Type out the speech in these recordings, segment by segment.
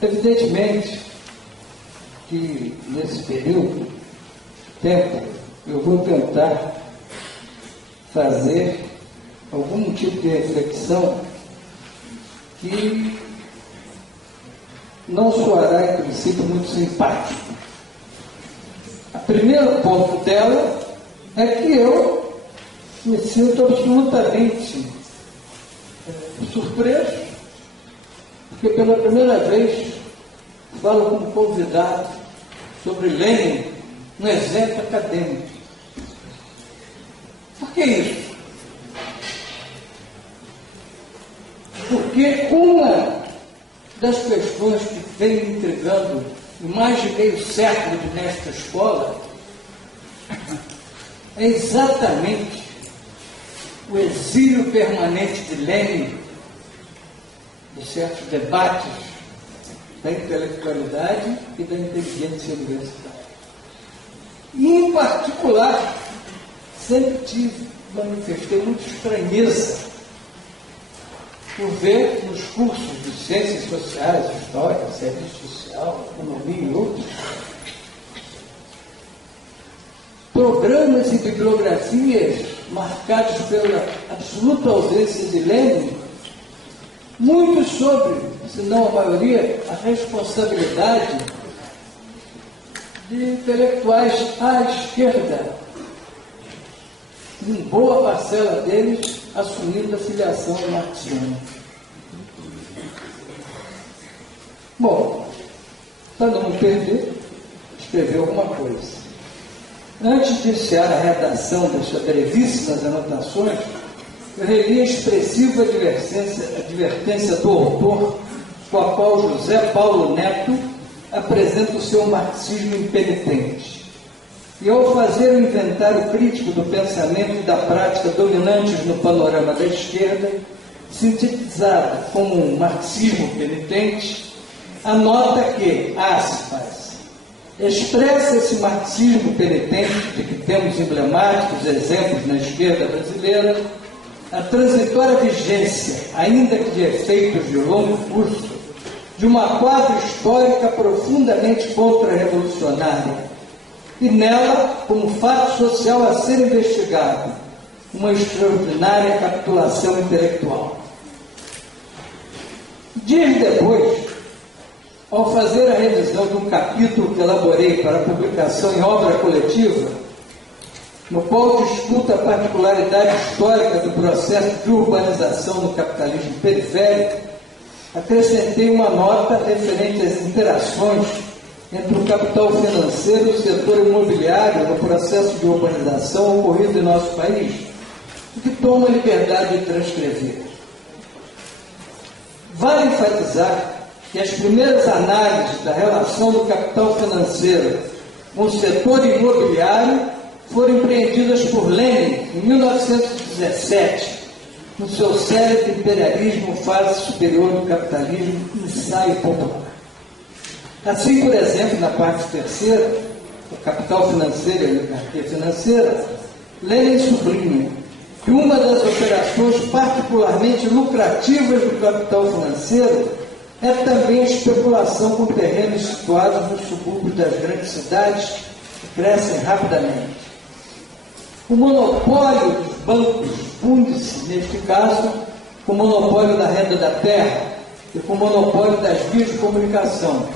Evidentemente que nesse período de tempo eu vou tentar fazer algum tipo de reflexão que não soará, em princípio, muito simpático. O primeiro ponto dela é que eu me sinto absolutamente surpreso, porque pela primeira vez falo como convidado sobre Lenin, um exemplo acadêmico. Por que isso? Porque uma das questões que vem me intrigando em mais de meio século nesta escola é exatamente o exílio permanente de Lenin de certos debates da intelectualidade e da inteligência universitária. E, em particular, sempre manifestei muita estranheza por ver nos cursos de ciências sociais, história, serviço social, economia e outros, programas e bibliografias marcados pela absoluta ausência de Lenin, muito sobre, se não a maioria, a responsabilidade de intelectuais à esquerda, em boa parcela deles assumindo a filiação marxiana. Bom, para não me perder, escrever alguma coisa. Antes de iniciar a redação destas brevíssimas anotações, eu reli a expressiva advertência do autor, com a qual José Paulo Neto apresenta o seu marxismo impenitente. E ao fazer o inventário crítico do pensamento e da prática dominantes no panorama da esquerda, sintetizado como um marxismo penitente, anota que, aspas, expressa esse marxismo penitente, de que temos emblemáticos exemplos na esquerda brasileira, a transitória vigência, ainda que de efeitos de longo curso, de uma quadra histórica profundamente contra-revolucionária, e nela, como fato social a ser investigado, uma extraordinária capitulação intelectual. Dias depois, ao fazer a revisão de um capítulo que elaborei para publicação em obra coletiva, no qual discuto a particularidade histórica do processo de urbanização no capitalismo periférico, acrescentei uma nota referente às interações entre o capital financeiro e o setor imobiliário no processo de urbanização ocorrido em nosso país, o que tomo a liberdade de transcrever. Vale enfatizar que as primeiras análises da relação do capital financeiro com o setor imobiliário foram empreendidas por Lenin em 1917, no seu célebre Imperialismo, fase superior do capitalismo, ensaio popular. Assim, por exemplo, na parte terceira, o capital financeiro e a oligarquia financeira, Lenin sublinha que uma das operações particularmente lucrativas do capital financeiro é também a especulação com terrenos situados nos subúrbios das grandes cidades que crescem rapidamente. O monopólio dos bancos funde-se, neste caso, com o monopólio da renda da terra e com o monopólio das vias de comunicação,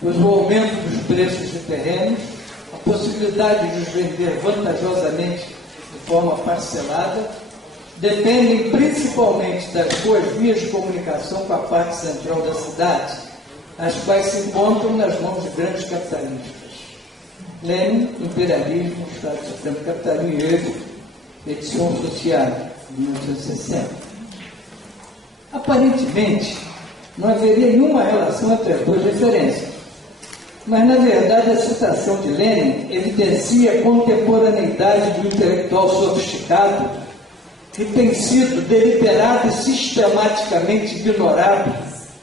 pois o aumento dos preços de terrenos, a possibilidade de os vender vantajosamente de forma parcelada, dependem principalmente das boas vias de comunicação com a parte central da cidade, as quais se encontram nas mãos de grandes capitalistas. Lenin, Imperialismo, Estado Supremo Capitalismo, edição social, de 1960. Aparentemente, não haveria nenhuma relação entre as duas referências, mas, na verdade, a citação de Lenin evidencia a contemporaneidade do intelectual sofisticado que tem sido deliberado e sistematicamente ignorado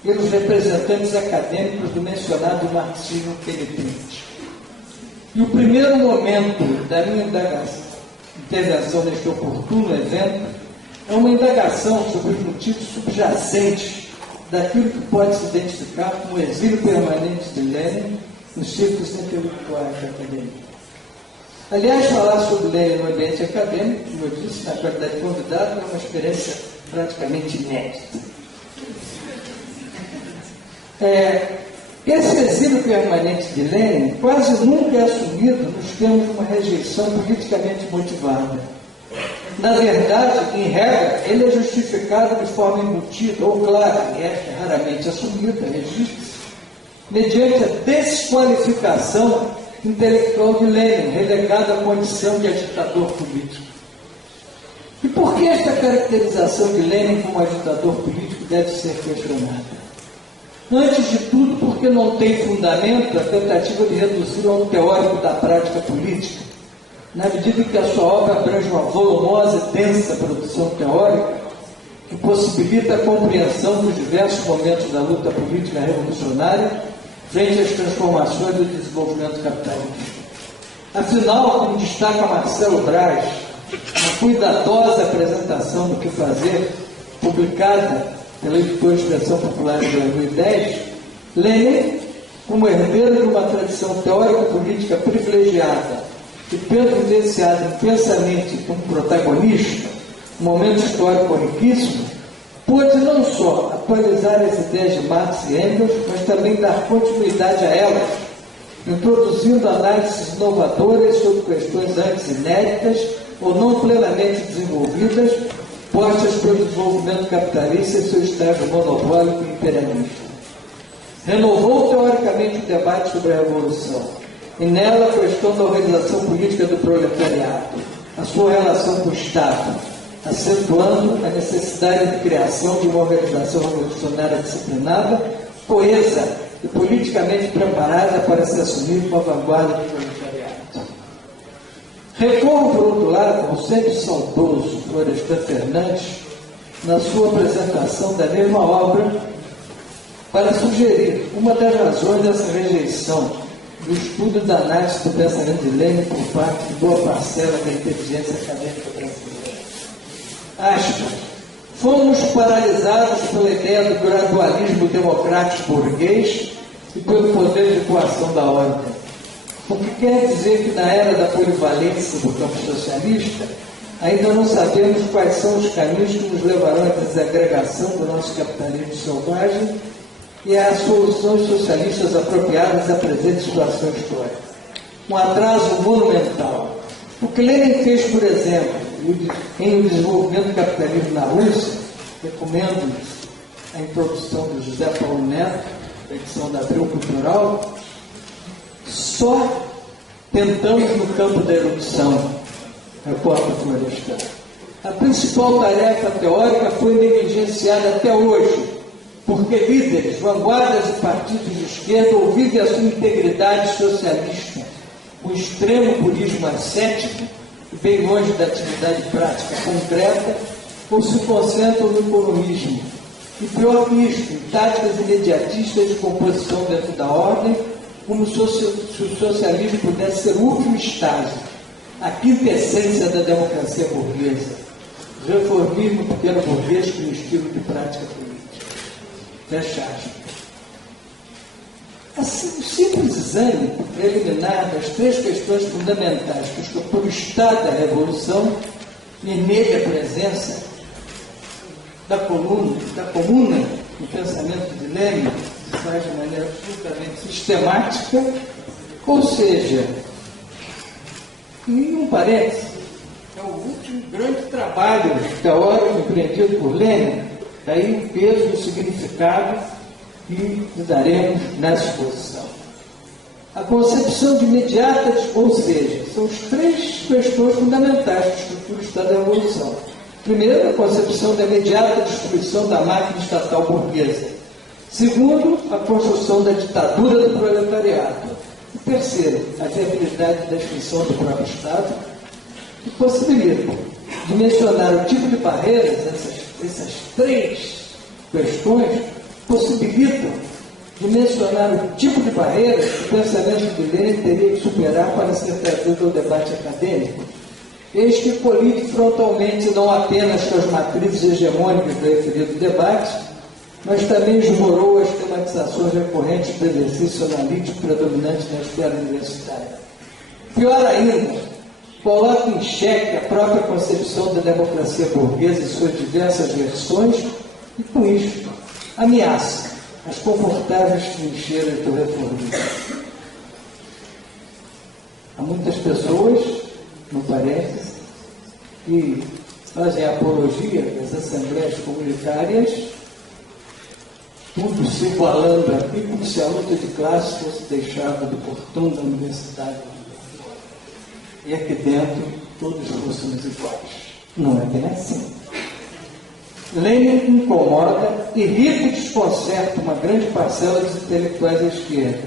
pelos representantes acadêmicos do mencionado marxismo penitente. E o primeiro momento da minha intervenção neste oportuno evento é uma indagação sobre os motivos subjacentes daquilo que pode se identificar como o exílio permanente de Lenin nos círculos intelectuais da academia. Aliás, falar sobre Lenin no ambiente acadêmico, como eu disse, na qualidade de convidado, é uma experiência praticamente inédita. Esse exílio permanente de Lenin quase nunca é assumido nos termos de uma rejeição politicamente motivada. Na verdade, em regra, ele é justificado de forma embutida ou clara, e é raramente assumida, registra-se, mediante a desqualificação intelectual de Lenin, relegado à condição de agitador político. E por que esta caracterização de Lenin como agitador político deve ser questionada? Antes de tudo, porque não tem fundamento a tentativa de reduzi-lo a um teórico da prática política, na medida em que a sua obra abrange uma volumosa e densa produção teórica que possibilita a compreensão dos diversos momentos da luta política revolucionária frente às transformações do desenvolvimento capitalista. Afinal, como destaca Marcelo Braz, na cuidadosa apresentação do que fazer, publicada pela editora Expressão Popular em 2010, Lenin, como herdeiro de uma tradição teórico-política privilegiada e evidenciada intensamente como protagonista, um momento histórico riquíssimo, pôde não só atualizar as ideias de Marx e Engels, mas também dar continuidade a elas, introduzindo análises inovadoras sobre questões antes inéditas ou não plenamente desenvolvidas, postas pelo desenvolvimento capitalista em seu estágio monopólico e imperialista. Renovou teoricamente o debate sobre a Revolução, e nela a questão da organização política do proletariado, a sua relação com o Estado, acentuando a necessidade de criação de uma organização revolucionária disciplinada, coesa e politicamente preparada para se assumir como a vanguarda do proletariado. Recorro, por outro lado, ao sempre saudoso Florestan Fernandes, na sua apresentação da mesma obra, para sugerir uma das razões dessa rejeição do estudo da análise do pensamento de Lenin por parte de boa parcela da inteligência acadêmica brasileira. Aspas. Fomos paralisados pela ideia do gradualismo democrático burguês e pelo poder de coação da ordem. O que quer dizer que na era da polivalência do campo socialista, ainda não sabemos quais são os caminhos que nos levarão à desagregação do nosso capitalismo selvagem e às soluções socialistas apropriadas à presente situação histórica. Um atraso monumental. O que Lenin fez, por exemplo, em O Desenvolvimento do Capitalismo na Rússia, recomendo a introdução do José Paulo Neto, da edição da Abril Cultural, só tentamos no campo da erudição, reporta Florestan. A principal tarefa teórica foi negligenciada até hoje, porque líderes, vanguardas e partidos de esquerda ouvem a sua integridade socialista, o extremo purismo ascético, bem longe da atividade prática concreta, ou se concentram no economismo. E pior que isto, em táticas imediatistas de composição dentro da ordem, como se o socialismo pudesse ser o último estágio, a quinta essência da democracia burguesa, reformismo pequeno burguês com estilo de prática política. Fecha aspas. Assim, o simples exame preliminar das três questões fundamentais que por o Estado da Revolução e nele a presença da comuna no pensamento de Lenin se faz de maneira absolutamente sistemática, ou seja, em um parênteses, é o último grande trabalho teórico empreendido por Lenin, daí o peso e o significado que lhe daremos nessa exposição. A concepção de imediata, ou seja, são as três questões fundamentais da estrutura do Estado da Revolução. Primeiro, a concepção da imediata destruição da máquina estatal burguesa. Segundo, a construção da ditadura do proletariado. E terceiro, a viabilidade da extinção do próprio Estado, que possibilita dimensionar o tipo de barreiras, essas três questões possibilitam dimensionar o tipo de barreiras que o pensamento de Lenin teria que superar para ser trazido ao debate acadêmico. eis que colide frontalmente não apenas com as matrizes hegemônicas do referido debate, mas também esmorou as tematizações recorrentes do exercício analítico predominante na esfera universitária. Pior ainda, coloca em xeque a própria concepção da democracia burguesa e suas diversas versões e, com isto, ameaça as confortáveis trincheiras do reformismo. Há muitas pessoas, não parece, que fazem apologia das assembleias comunitárias, tudo se igualando aqui, como se a luta de classe fosse deixada do portão da universidade. E aqui dentro todos fôssemos iguais. Não é bem assim. Lenin incomoda, irrita e desconcerta uma grande parcela dos intelectuais da esquerda,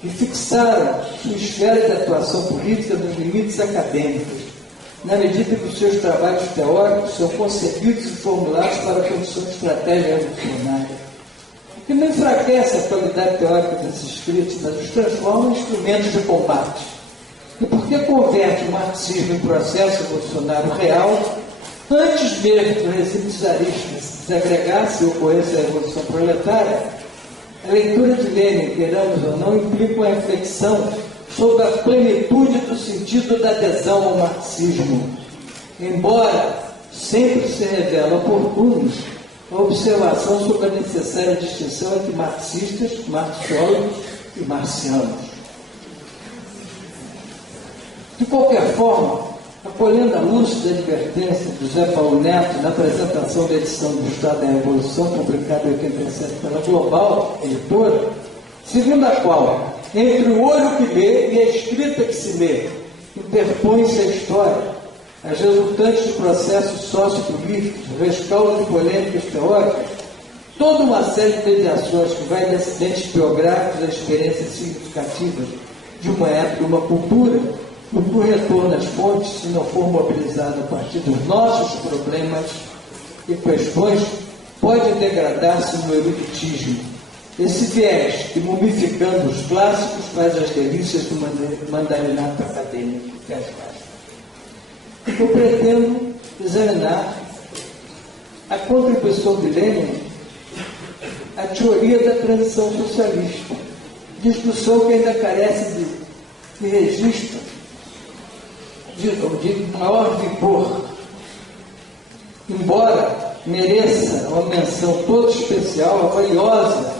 que fixaram sua esfera de atuação política nos limites acadêmicos, na medida que os seus trabalhos teóricos são concebidos e formulados para a produção de estratégia revolucionária. O que não enfraquece a qualidade teórica desses escritos, mas os transforma em instrumentos de combate. E porque converte o marxismo em processo revolucionário real, antes mesmo do regime czarista se desagregasse e ocorresse a Revolução Proletária, a leitura de Lenin, queiramos ou não, implica uma reflexão sobre a plenitude do sentido da adesão ao marxismo, embora sempre se revela oportuno a observação sobre a necessária distinção entre marxistas, marxiólogos e marcianos. De qualquer forma, acolhendo a lúcida advertência de José Paulo Neto na apresentação da edição do Estado da Revolução, publicada em 87 pela Global, editora, segundo a qual, entre o olho que lê e a escrita que se lê, interpõe-se a história, as resultantes de processos sociopolíticos, rescaldo de polêmicas teóricas, toda uma série de mediações que vai de acidentes biográficos a experiências significativas de uma época e uma cultura, o retorno às fontes, se não for mobilizado a partir dos nossos problemas e questões, pode degradar-se no eruditismo. Esse viés que, mumificando os clássicos, faz as delícias do mandarinato acadêmico. Eu pretendo examinar a contribuição de Lenin à teoria da transição socialista, discussão que ainda carece de registro de maior vigor, embora mereça uma menção toda especial, a valiosa,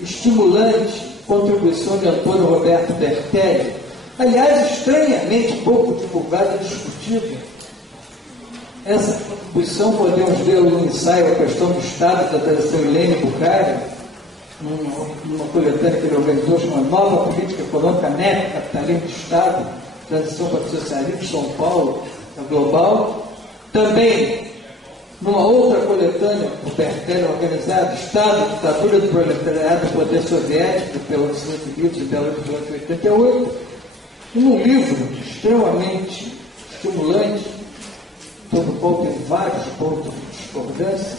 estimulante contribuição de Antônio Roberto Bertelli, aliás, estranhamente pouco divulgada e discutida. Essa contribuição podemos ver no ensaio A Questão do Estado, da tradição Helene Bucari, numa coletânea que ele organizou, chamada Nova Política Econômica NEP, Capitalismo de Estado, Transição para o Socialismo, São Paulo, a Global. Também, numa outra coletânea, o Bertelli organizado, Estado, Ditadura do Proletariado, Poder Soviético, pelos Estados Unidos e Belo Horizonte, 88, e num livro extremamente estimulante, sobre o qual tem vários pontos de discordância,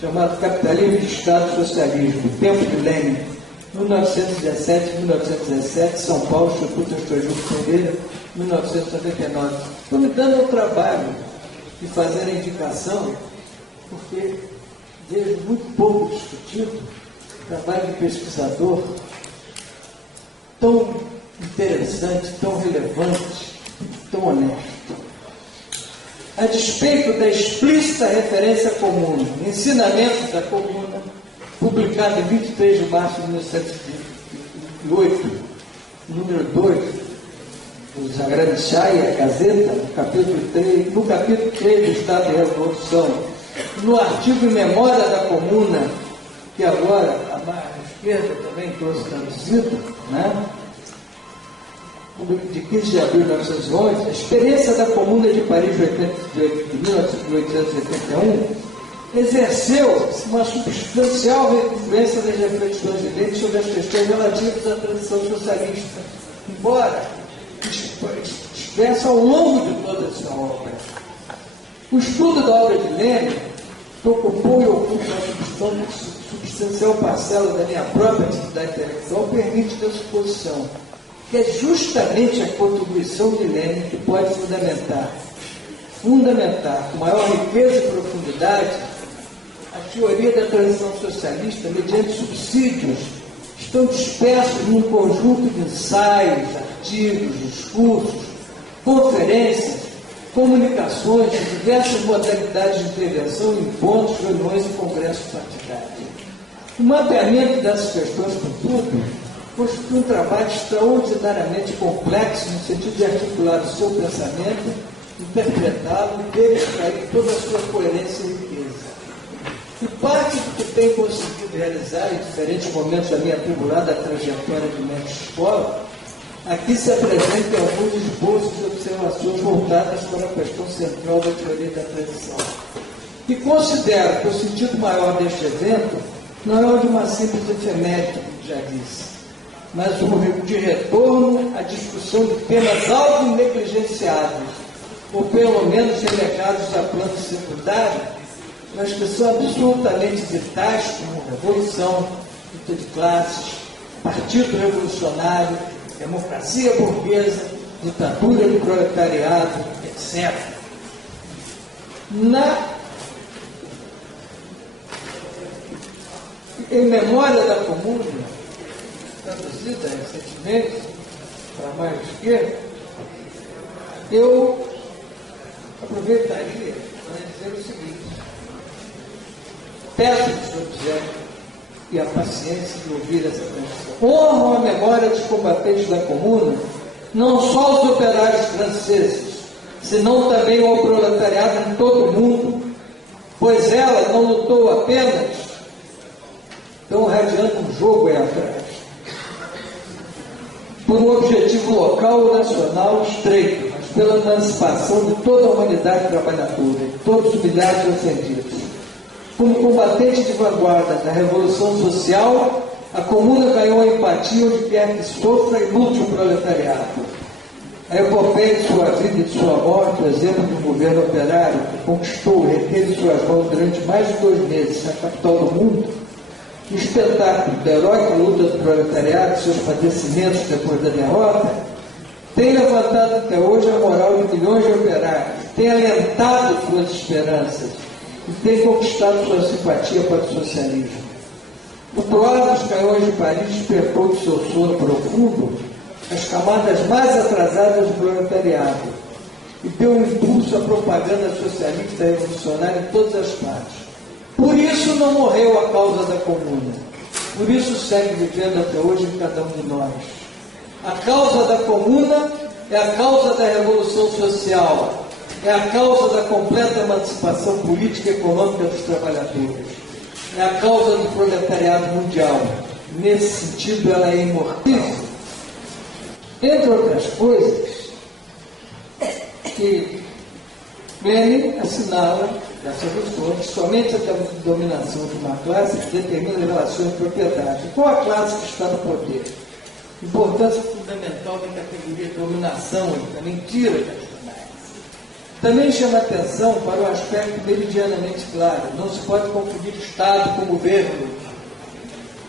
chamado Capitalismo de Estado e Socialismo, Tempo de Lenin, 1917, São Paulo, Instituto Estojo Pereira, 1999. Estou me dando o trabalho de fazer a indicação, porque vejo muito pouco discutido trabalho de pesquisador tão interessante, tão relevante, tão honesto. A despeito da explícita referência comum, Ensinamentos da Comuna, publicado em 23 de março de 1908, número 2, do Zagranichai, a Gazeta, no capítulo 3 do Estado de Revolução, no artigo em memória da Comuna, que agora a esquerda também trouxe traduzido, né? De 15 de abril de 1911, a experiência da Comuna de Paris de 1881 exerceu uma substancial influência das reflexões de Lenin sobre as questões relativas à transição socialista, embora expressa ao longo de toda a sua obra. O estudo da obra de Lenin que ocupou e ocupa uma substancial parcela da minha própria atividade intelectual permite ter suposição que é justamente a contribuição de Lenin que pode fundamentar fundamentar com maior riqueza e profundidade a teoria da transição socialista mediante subsídios estão dispersos num conjunto de ensaios, artigos, discursos, conferências, comunicações de diversas modalidades de intervenção em encontros, reuniões e congressos partidários. O mapeamento dessas questões, contudo, constitui um trabalho extraordinariamente complexo no sentido de articular o seu pensamento, interpretá-lo e dele extrair toda a sua coerência e riqueza. E parte do que tenho conseguido realizar em diferentes momentos da minha atribulada trajetória de mestre-escola, aqui se apresentam alguns esboços de observações voltadas para a questão central da teoria da transição. E considero que o sentido maior deste evento não é o de uma simples efeméride, como já disse, mas um de retorno à discussão de temas algo negligenciados, ou pelo menos relegados a plano secundário, mas que são absolutamente vitais, como revolução, luta de classes, partido revolucionário, democracia burguesa, ditadura do proletariado, etc. Em memória da Comuna, traduzida recentemente para mais esquerda, eu aproveitaria para dizer o seguinte: peço que o senhor quiser e a paciência de ouvir essa canção. Honram a memória dos combatentes da Comuna, não só os operários franceses, senão também o proletariado em todo o mundo, pois ela não lutou apenas, então radiando um jogo aí atrás, por um objetivo local ou nacional estreito, mas pela emancipação de toda a humanidade trabalhadora, de todos os milhares de ofendidos. Como combatente de vanguarda da Revolução Social, a Comuna ganhou a empatia onde quer que sofra e lute o proletariado. A epopeia de sua vida e de sua morte, o exemplo do governo operário, que conquistou o reter em suas mãos durante mais de 2 meses a capital do mundo, o espetáculo da heróica luta do proletariado e seus padecimentos depois da derrota, tem levantado até hoje a moral de milhões de operários, tem alentado suas esperanças e tem conquistado sua simpatia para o socialismo. O proar dos canhões de Paris despertou de seu sono profundo as camadas mais atrasadas do proletariado e deu um impulso à propaganda socialista revolucionária em todas as partes. Por isso não morreu a causa da Comuna. Por isso segue vivendo até hoje em cada um de nós. A causa da Comuna é a causa da revolução social, é a causa da completa emancipação política e econômica dos trabalhadores, é a causa do proletariado mundial. Nesse sentido, ela é imortível. Entre outras coisas, que Lenin assinala dessa questão que somente a dominação de uma classe determina as relações de propriedade. Qual a classe que está no poder? Importância fundamental da categoria de dominação, da mentira das análises. Também chama atenção para o aspecto meridianamente claro. Não se pode confundir Estado com governo.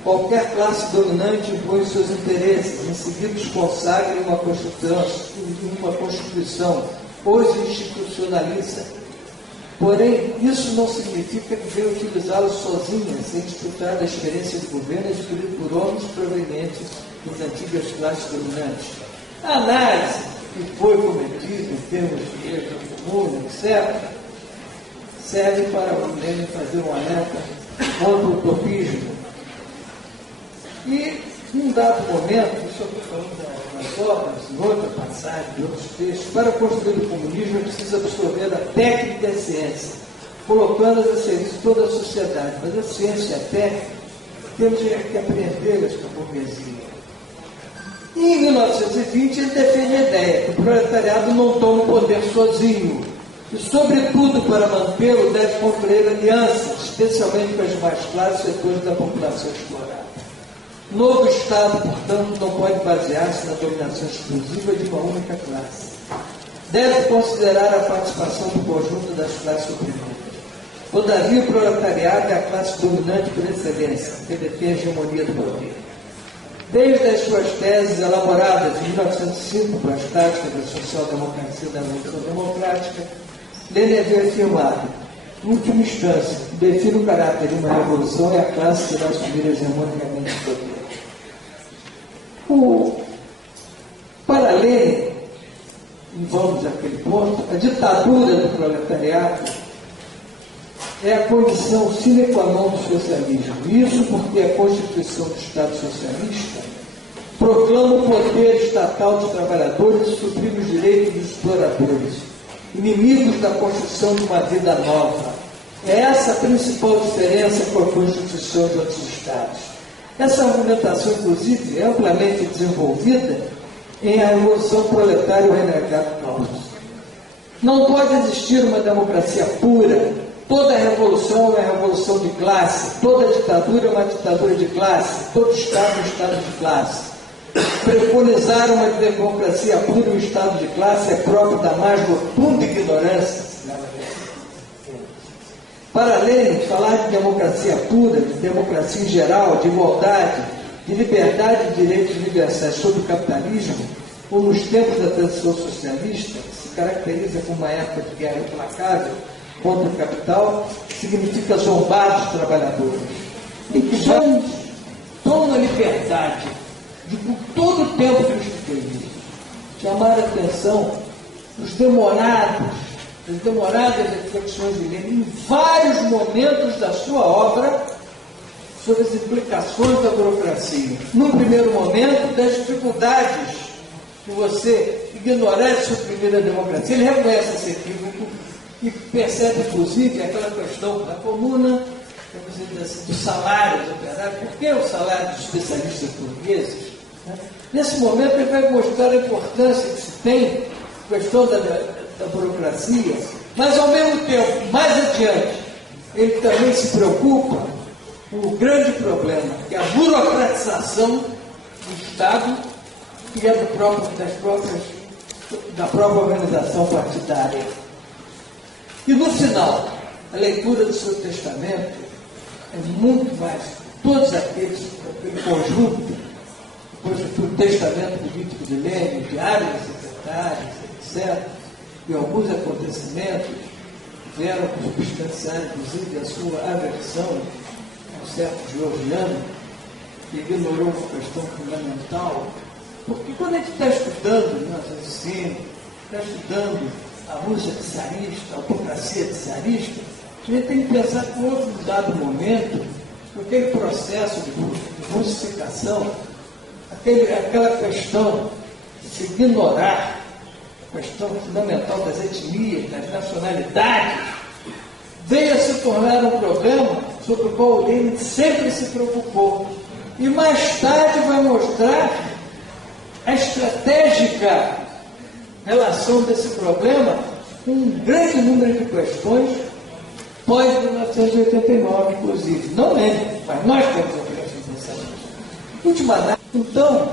Qualquer classe dominante impõe seus interesses, em seguida os consagra em uma Constituição, ou os institucionaliza. Porém, isso não significa que venha utilizá-los sozinhas, sem disputar da experiência de governo adquirida por homens provenientes das antigas classes dominantes. A análise que foi cometida em termos de direito comum, etc., serve para o Lenin fazer um alerta contra o utopismo. E, num dado momento, isso eu estou falando das obras, em outra passagem, de outros textos, para construir o comunismo é preciso absorver a técnica e a ciência, colocando-as a serviço de toda a sociedade. Mas a ciência e a técnica temos que aprendê-las com a burguesia. E em 1920 ele defende a ideia que o proletariado não toma o poder sozinho e, sobretudo, para mantê-lo, deve construir alianças, especialmente com as demais classes e setores da população explorada. Novo Estado, portanto, não pode basear-se na dominação exclusiva de uma única classe. Deve considerar a participação do conjunto das classes oprimidas. Todavia, o proletariado é a classe dominante por excelência, que detém a hegemonia do poder. Desde as suas teses elaboradas em 1905 para as táticas da social-democracia e da revolução democrática, Lenin havia afirmado: em última instância, o que define o caráter de uma revolução é a classe que irá assumir hegemonicamente o poder. Para Lenin, e vamos àquele ponto, a ditadura do proletariado é a condição sine qua non do socialismo. Isso porque a Constituição do Estado Socialista proclama o poder estatal dos trabalhadores e suprime os direitos dos exploradores, inimigos da construção de uma vida nova. É essa a principal diferença com a Constituição de outros Estados. Essa argumentação, inclusive, é amplamente desenvolvida em A Revolução Proletária e o Renegado Cláudio. Não pode existir uma democracia pura. Toda revolução é uma revolução de classe, toda ditadura é uma ditadura de classe, todo Estado é um Estado de classe. Preconizar uma democracia pura e um Estado de classe é próprio da mais rotunda ignorância. Para Lenin, falar de democracia pura, de democracia em geral, de igualdade, de liberdade e direitos universais sobre o capitalismo, como nos tempos da transição socialista, que se caracteriza como uma época de guerra implacável contra o capital, significa zombar dos trabalhadores. E que estão na liberdade de, por todo o tempo que eu estudei isso, chamar a atenção dos demoradas reflexões de Lenin em vários momentos da sua obra sobre as implicações da burocracia. Num primeiro momento, das dificuldades de você ignorar e suprimir a democracia. Ele reconhece esse equívoco e percebe, inclusive, aquela questão da comuna, do salário do operário. Por que o salário dos especialistas burgueses? Nesse momento, ele vai mostrar a importância que se tem a questão da burocracia, mas, ao mesmo tempo, mais adiante, ele também se preocupa com o grande problema, que é a burocratização do Estado e é da própria organização partidária. E, no final, a leitura do seu testamento é muito mais, todos aquele conjunto, depois do testamento político de Lenin, diário dos secretários, etc., e alguns acontecimentos vieram substanciar, inclusive, a sua aversão a um certo georgiano, que ignorou uma questão fundamental, porque quando a gente está estudando raciocínio, está estudando a Rússia czarista, a autocracia czarista, a gente tem que pensar que houve um dado momento, aquele processo de russificação, aquela questão de se ignorar a questão fundamental das etnias, das nacionalidades, veio a se tornar um problema sobre o qual o Lenin sempre se preocupou. E mais tarde vai mostrar a estratégica relação desse problema com um grande número de questões pós-1989, inclusive. Não ele, mas nós temos a obrigação de pensar nisso. Última análise. Então,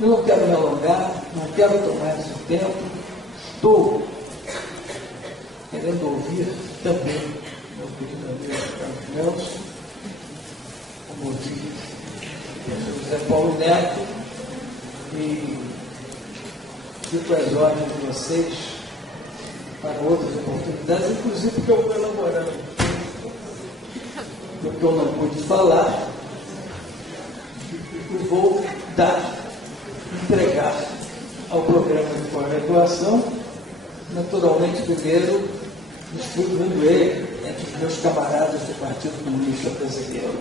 eu não quero me alongar, não quero tomar esse tempo. Estou querendo ouvir também meu querido amigo Carlos Nelson, como diz José Paulo Neto, e fico às ordens de vocês para outras oportunidades, inclusive porque eu estou elaborando do que eu não pude falar, e vou entregar ao programa de pós-graduação, naturalmente, primeiro, distribuindo ele entre os meus camaradas do Partido Comunista Brasileiro.